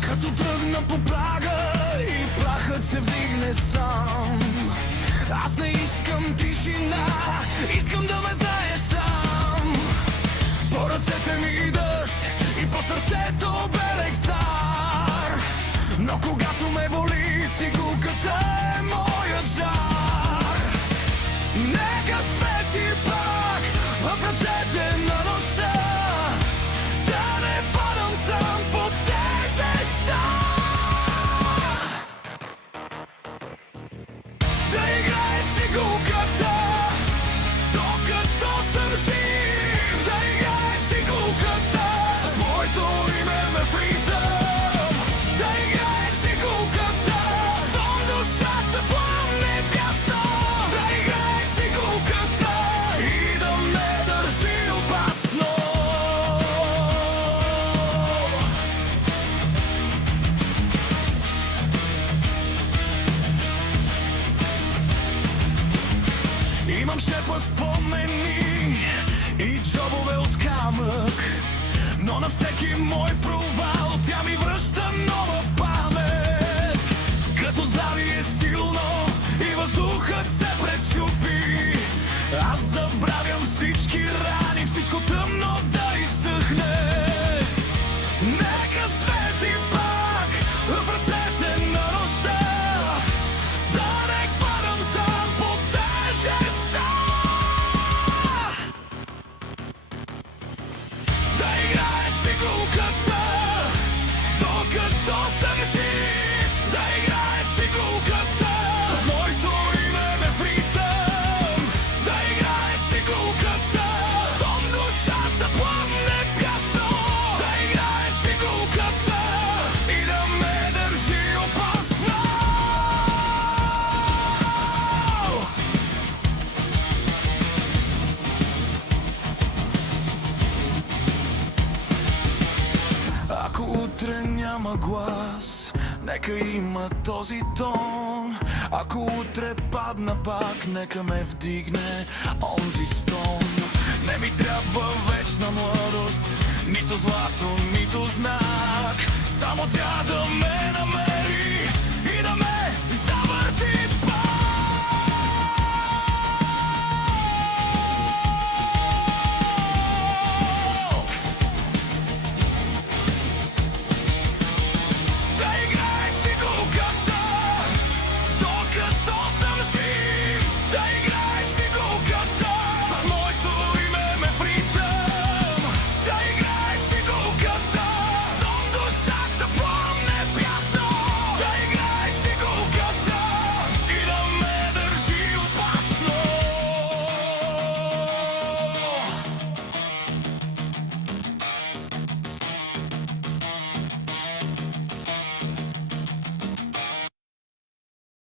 Като тръгна по прага и прахът се вдигне сам, аз не искам тишина, искам да ме знаеш там. По ръцете ми дъжд и по сърцето белег стар, но когато ме боли, цигулката е моят жар. Нека свети пак в ръцете на нощта, да не падам сам под тежестта. Да играе цигулката, докато съм жив. Да играе цигулката, с моето име в ритъм. Да играе цигулката, щом душата пламне бясно. Да играе цигулката и да ме държи опасно. Имам шепа спомени и джобове от камък, но на всеки мой провал тя ми връща нова памет. Като завие силно и въздухът се пречупи, аз забравям всички рани, всичко тъмно да изсъхне. Нека свети пак в ръцете на нощта, да не падам сам под тежестта. Да играе цигулката, докато съм жив. Да играе цигулката, с моето име в ритъм. Да играе цигулката, щом душата пламне бясно. Да играе цигулката и да ме държи опасно. Ако утре няма глас, нека има този тон. Ако утре падна пак, нека ме вдигне онзи стон. Не ми трябва вечна младост, нито злато, нито знак, само тя да ме намери.